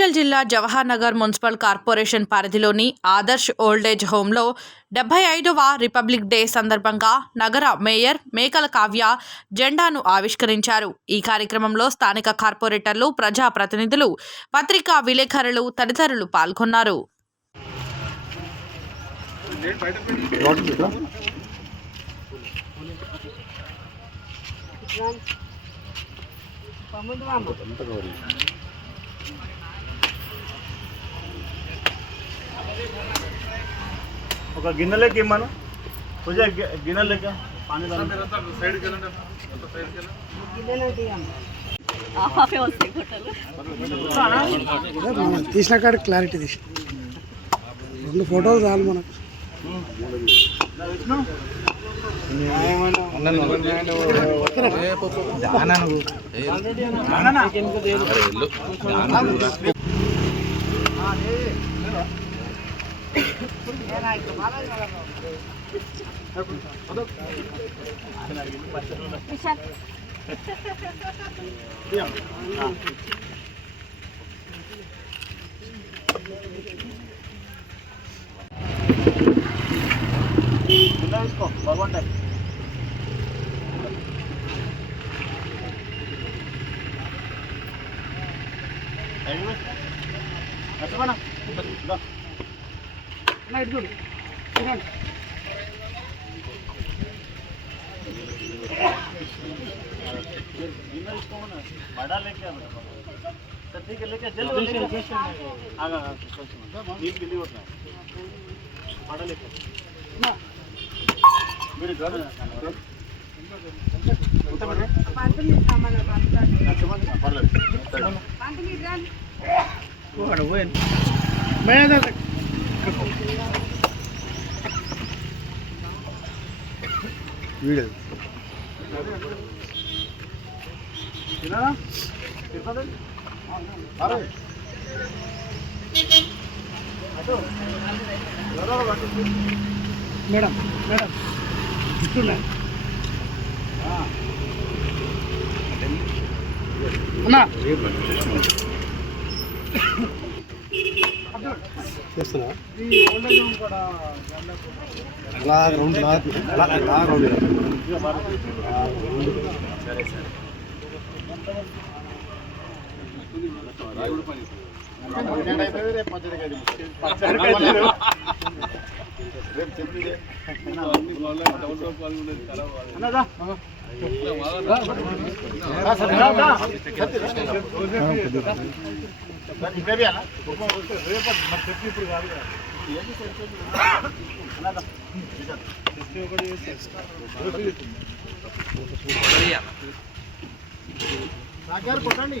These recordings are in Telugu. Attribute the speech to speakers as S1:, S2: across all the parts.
S1: మేడ్చల్ జిల్లా జవహర్ నగర్ మున్సిపల్ కార్పొరేషన్ పరిధిలోని ఆదర్శ్ ఓల్డేజ్ హోంలో డెబ్బై ఐదవ రిపబ్లిక్ డే సందర్భంగా నగర మేయర్ మేకల కావ్య జెండాను ఆవిష్కరించారు. ఈ కార్యక్రమంలో స్థానిక కార్పొరేటర్లు ప్రజా ప్రతినిధులు పత్రికా విలేకరులు తదితరులు పాల్గొన్నారు.
S2: ఒక గిన్నెలోకి ఇమ్మను. పూజ గి- గిన్నెలోకి పానీ
S3: మనం తీసిన కాడ క్లారిటీ తీసి. రెండు ఫోటోలు చాలు మనకు.
S2: గిన్నె తీసుకో బాగుంటాయి गिन्ना इसको ना बड़ा लेके आ बेटा तो ठीक है लेके जल्दी लेके आगा आगा नील गिल्ली होता है बड़ा लेके ना मेरे घर उतर बैठे
S3: వీడియో
S2: తిన్నారా తిరుపతి అరే అటు ఎవరో ఒకటి
S3: మేడం మేడం ఇస్తున్నాయి అన్నా చేస్తున్నా. అలా రౌండ్ లా అలా అలా రౌండ్.
S2: అన్నదా కొట్టండి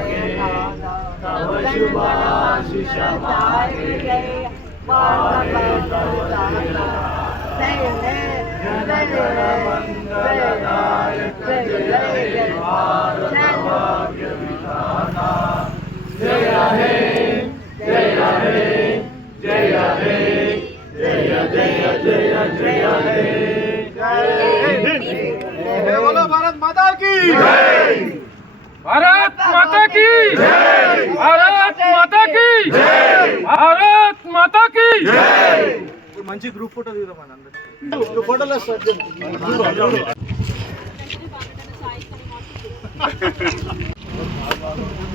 S2: भारत माता की भारत భారత్ మాతా కి మంచి గ్రూప్ ఫోటో దిగుదాం అందరూ ఫోటోలో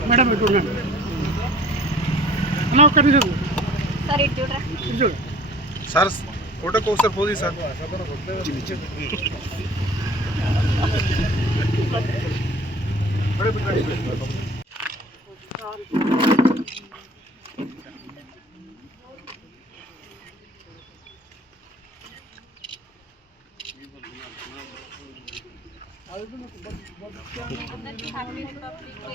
S3: మేడం ఇటు అన్న ఒక్క నిమిషం
S4: సార్ ఇటు చూడరా
S5: సార్ సార్. మేడం అందరికీ
S4: హ్యాపీ రిపబ్లిక్ డే.